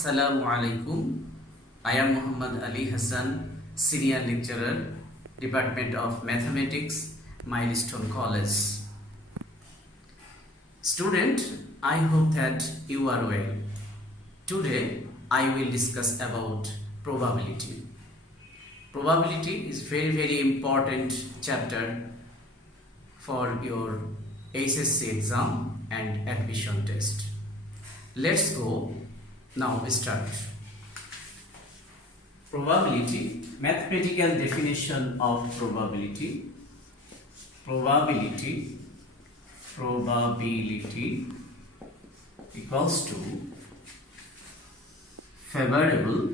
Assalamu alaikum. I am Muhammad Ali Hassan, Senior Lecturer, Department of Mathematics, Milestone College. Student, I hope that you are well. Today, I will discuss about probability. Probability is very important chapter for your HSC exam and admission test. Let's go. Now we start. Probability, mathematical definition of probability. Probability equals to favorable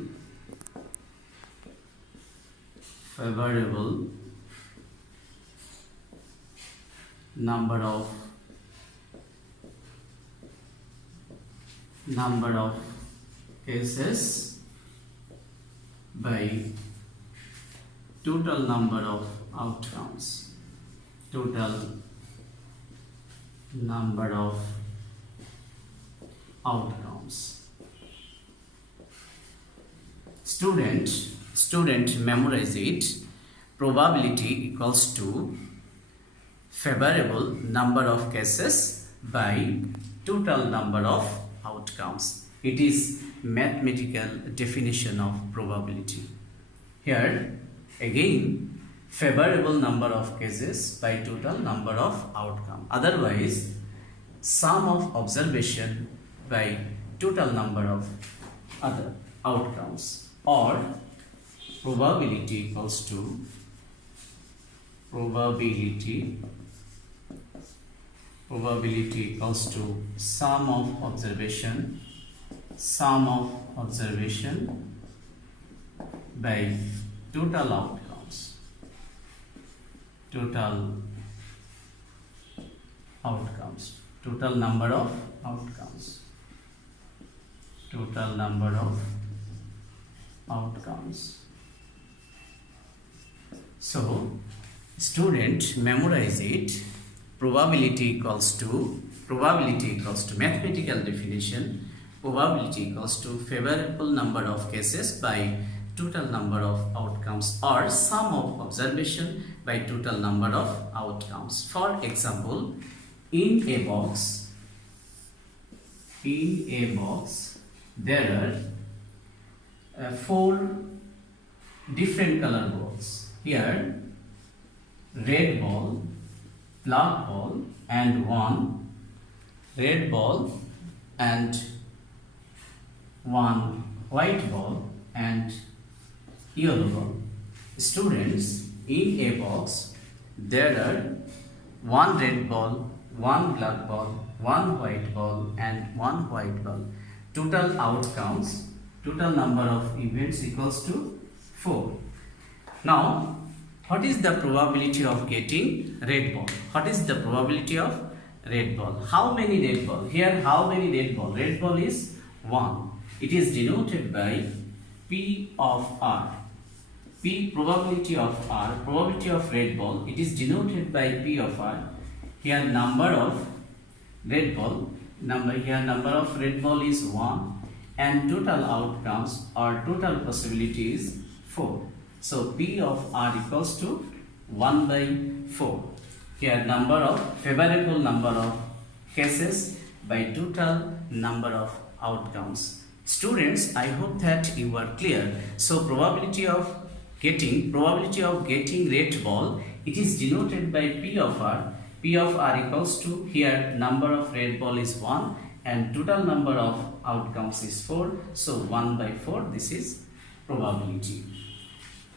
number of cases by total number of outcomes. Total number of outcomes. Student memorize it. Probability equals to favorable number of cases by total number of outcomes. It is mathematical definition of probability. Here again, favorable number of cases by total number of outcome. Otherwise, sum of observation by total number of other outcomes, or probability equals to probability equals to sum of observation by total outcomes. Total number of outcomes. So student memorize it. Probability equals to mathematical definition. Probability equals to favorable number of cases by total number of outcomes, or sum of observation by total number of outcomes. For example, in a box there are 4 different color balls. Here, red ball, black ball, and one red ball, and one white ball, and yellow ball. Students, in a box there are 1 red ball, 1 black ball, 1 white ball, and 1 white ball. Total outcomes, total number of events equals to 4. Now, what is the probability of getting red ball? What is the probability of red ball? How many red ball? Here, how many red ball? Red ball is 1. It is denoted by P of R. P, probability of R, probability of red ball, it is denoted by P of R. Here number of red ball, number of red ball is 1, and total outcomes or total possibility is 4. So P of R equals to 1 by 4. Here favorable number of cases by total number of outcomes. Students, I hope that you are clear. So probability of getting red ball, it is denoted by P of R. P of R equals to, here number of red ball is 1 and total number of outcomes is 4. So 1 by 4, this is probability.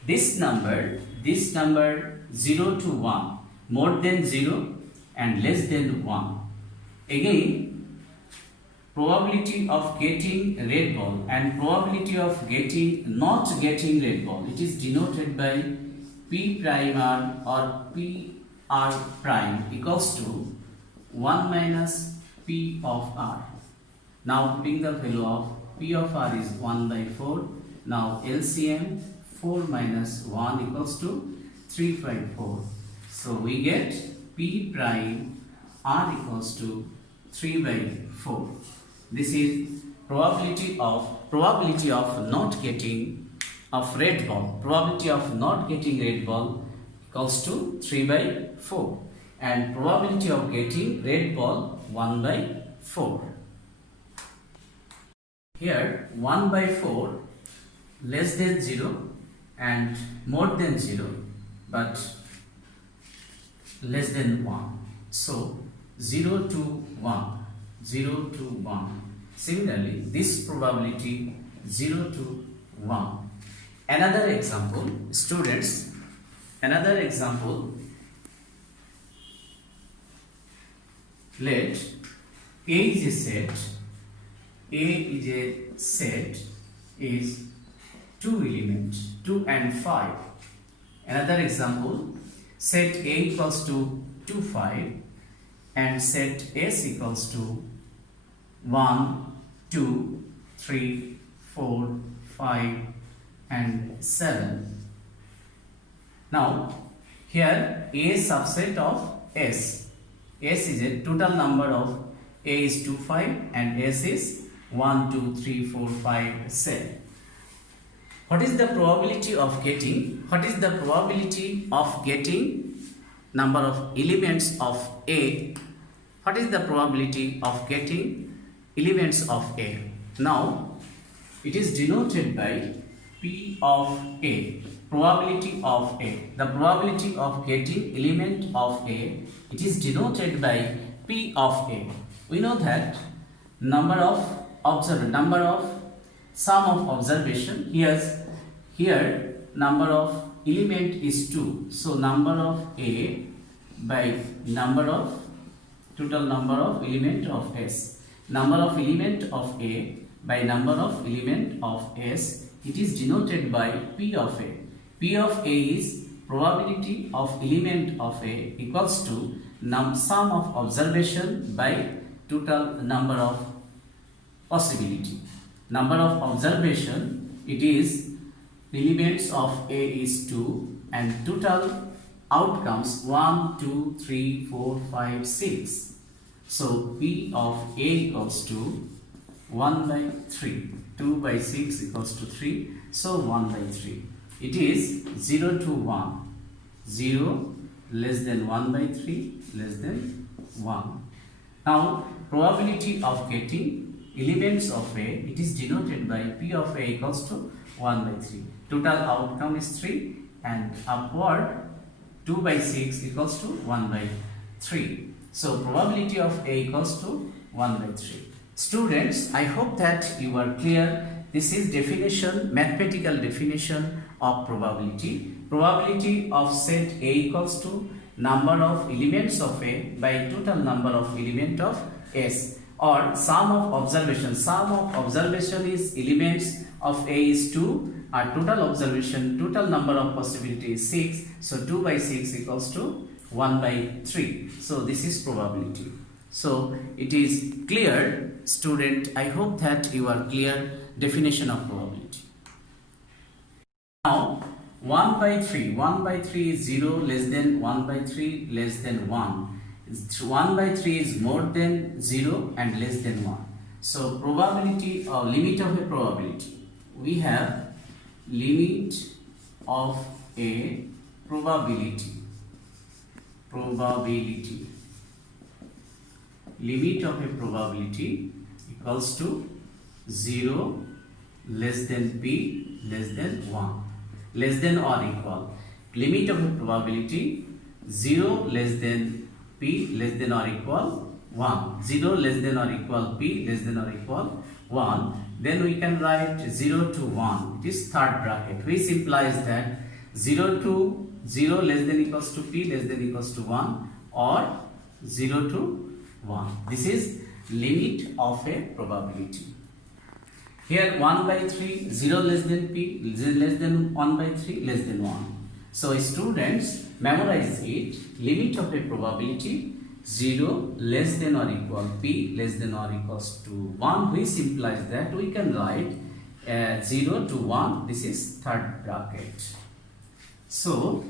This number 0 to 1, more than 0 and less than 1. Again, probability of getting red ball and probability of not getting red ball, it is denoted by P prime R or P R prime equals to 1 minus P of R. Now putting the value of P of R is 1 by 4. Now LCM, 4 minus 1 equals to 3.4. So we get P prime R equals to 3 by 4. This is probability of not getting of red ball, probability of not getting red ball equals to 3 by 4, and probability of getting red ball 1 by 4. Here 1 by 4 less than 0 and more than 0 but less than 1. So 0 to 1, 0 to 1. Similarly, this probability 0 to 1. Another example, students, another example. Let A is a set. A is a set is 2 elements, 2 and 5. Another example, set A equals to 2, 5 and set S equals to 1, 2, 3, 4, 5 and 7. Now here A is subset of S. S is a total number of A is 2, 5 and S is 1, 2, 3, 4, 5, 7. What is the probability of getting? What is the probability of getting number of elements of A? What is the probability of getting elements of A? Now it is denoted by P of A, probability of A. The probability of getting element of A, it is denoted by P of A. We know that number of sum of observation. Here number of element is 2. So number of A by number of total number of element of S. Number of element of A by number of element of S. It is denoted by P of A. P of A is probability of element of A equals to sum of observation by total number of possibility. Number of observation, it is elements of A is 2 and total outcomes 1, 2, 3, 4, 5, 6. So P of A equals to 1 by 3. 2 by 6 equals to 3. So 1 by 3. It is 0 to 1. 0 less than 1 by 3 less than 1. Now probability of getting elements of A, it is denoted by P of A equals to 1 by 3. Total outcome is 3 and upward 2 by 6 equals to 1 by 3. So probability of A equals to 1 by 3. Students, I hope that you are clear. This is definition, mathematical definition of probability. Probability of set A equals to number of elements of A by total number of element of S, or sum of observation. Sum of observation is elements of A is 2, or total observation, total number of possibility is 6. So 2 by 6 equals to 1 by 3. So this is probability. So it is clear, student. I hope that you are clear definition of probability. Now 1 by 3. 1 by 3 is 0 less than 1 by 3 less than 1. 1 by 3 is more than 0 and less than 1. So probability or limit of a probability. We have limit of a probability. Limit of a probability equals to 0 less than P less than 1. Less than or equal. Limit of a probability 0 less than P less than or equal 1. 0 less than or equal P less than or equal 1. Then we can write 0 to 1. It is third bracket, which implies that 0 to 0 less than equals to P less than equals to 1, or 0 to 1. This is limit of a probability. Here 1 by 3, 0 less than P, less than 1 by 3, less than 1. So students, memorize it. Limit of a probability 0 less than or equal P less than or equals to 1, which implies that we can write 0 to 1. This is third bracket. So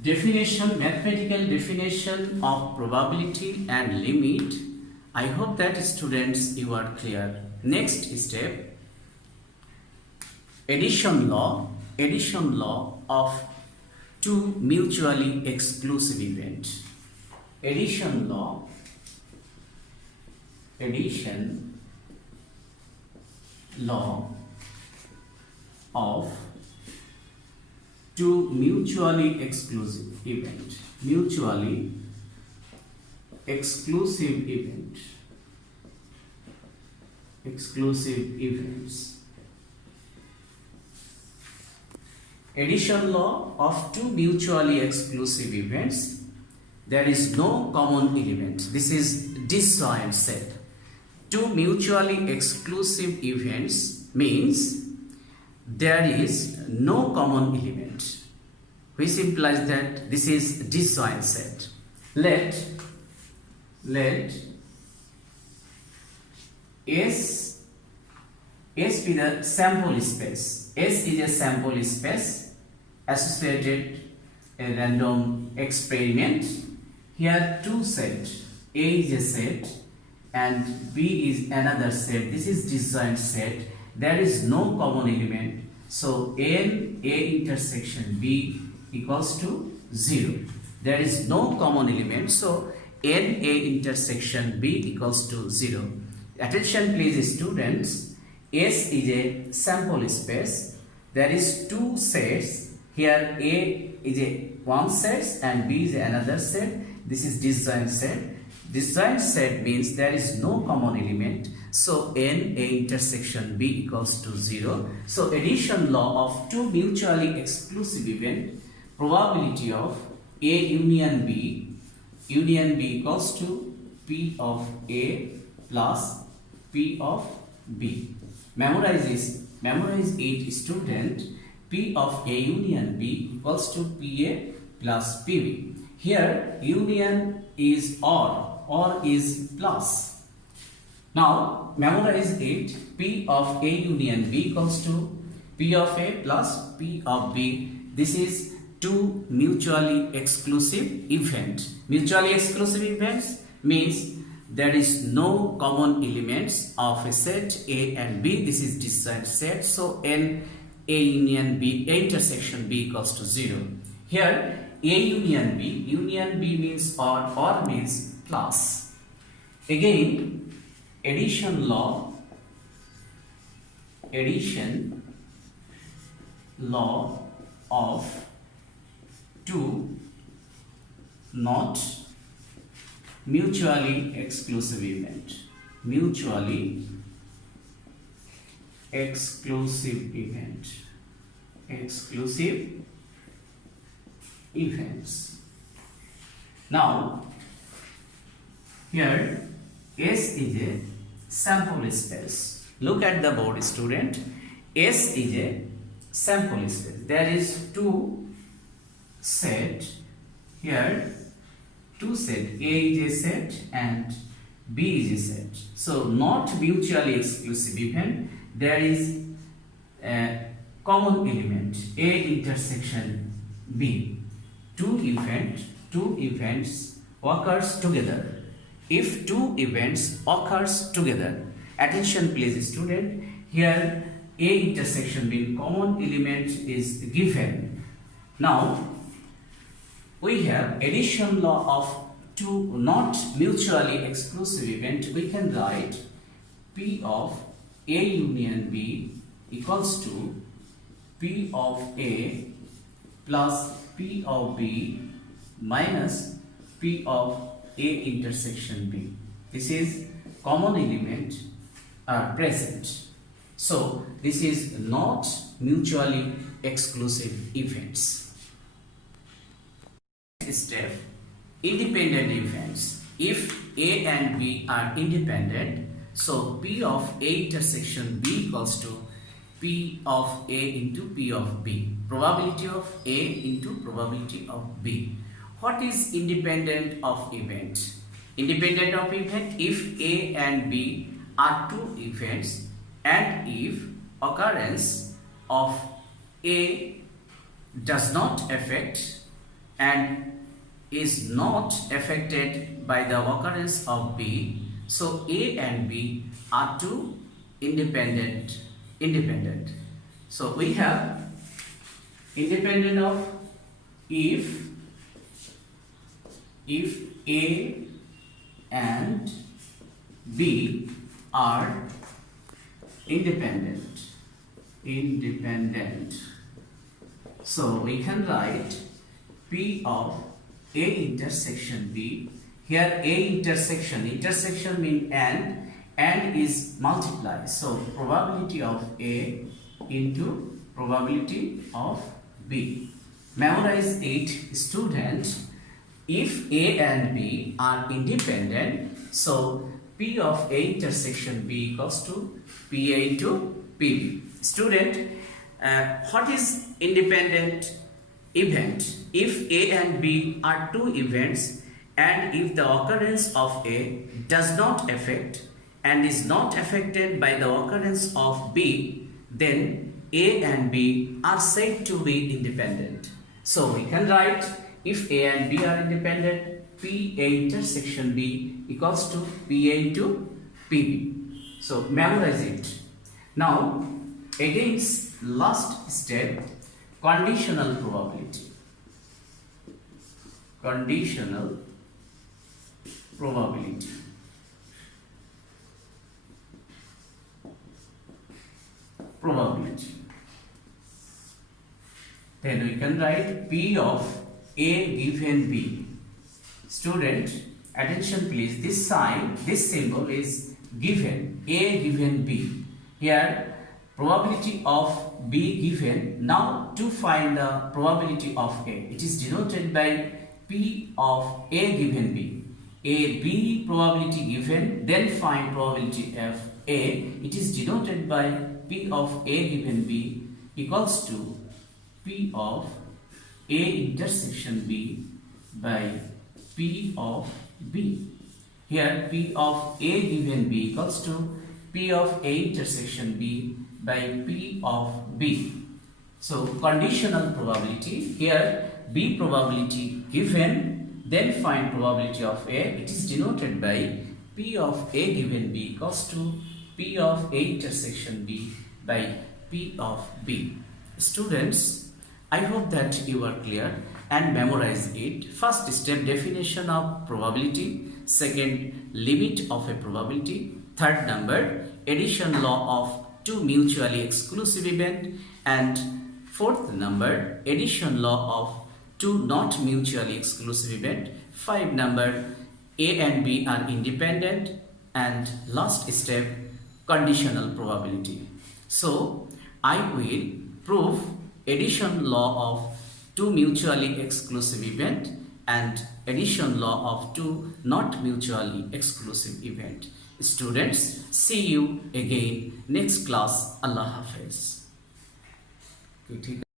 definition, mathematical definition of probability and limit I hope that students you are clear. Next step, addition law of two mutually exclusive events. Addition law of two mutually exclusive event. Mutually exclusive events. Addition law of two mutually exclusive events. There is no common element. This is disjoint set. Two mutually exclusive events means there is no common element, which implies that this is disjoint set. Let S be the sample space. S is a sample space associated a random experiment. Here two set, A is a set and B is another set. This is disjoint set. There is no common element. So N A intersection B equals to 0. There is no common element. So N A intersection B equals to 0. Attention please students. S is a sample space. There is two sets. Here A is a one set and B is another set. This is disjoint set. Disjoint set means there is no common element. So N A intersection B equals to 0. So addition law of two mutually exclusive event, probability of A union B equals to P of A plus P of B. Memorize it student. P of A union B equals to PA plus PB. Here union is or is plus. Now memorize it. P of A union B equals to P of A plus P of B. This is two mutually exclusive events. Mutually exclusive events means there is no common elements of a set A and B. This is disjoint set. So N A union B, A intersection B equals to 0. Here A union B means or means plus. Again, addition law of two not mutually exclusive event. Mutually exclusive events. Now here S is a sample space. Look at the board student. S is a sample space. There is two set. Here two set, A is a set and B is a set. So not mutually exclusive event. There is a common element A intersection B. Two events occurs together. If two events occurs together, attention please student. Here A intersection B, common element is given. Now we have addition law of two not mutually exclusive event. We can write P of A union B equals to P of A plus P of B minus P of A intersection B. This is common element are present. So this is not mutually exclusive events. Step, independent events. If A and B are independent, so P of A intersection B equals to P of A into P of B. Probability of A into probability of B. What is independent of event? Independent of event if A and B are two events and if occurrence of A does not affect and is not affected by the occurrence of B, So A and B are two independent. So we have independent of if A and B are independent. So we can write P of A intersection B. Here A intersection means and is multiply. So probability of A into probability of B. Memorize it, student. If A and B are independent, so P of A intersection B equals to PA into PB. Student, what is independent event? If A and B are two events, and if the occurrence of A does not affect and is not affected by the occurrence of B, then A and B are said to be independent. So we can write, if A and B are independent, PA intersection B equals to PA into PB. So memorize it. Now again, last step, conditional probability. Conditional probability. Then we can write P of A given B. Student, attention please. This sign, this symbol is given. A given B. Here, probability of B given. Now to find the probability of A, it is denoted by P of A given B. A B probability given, then find probability of A. It is denoted by P of A given B equals to P of A intersection B by P of B. Here P of A given B equals to P of A intersection B by P of B. So conditional probability, here B probability given, then find probability of A. It is denoted by P of A given B equals to P of A intersection B by P of B. Students, I hope that you are clear and memorize it. First step, definition of probability. Second, limit of a probability. Third number, addition law of two mutually exclusive events. And fourth number, addition law of two not mutually exclusive events. 5 number, A and B are independent. And last step, conditional probability. So I will prove addition law of two mutually exclusive events and addition law of two not mutually exclusive events. Students, see you again next class. Allah Hafiz.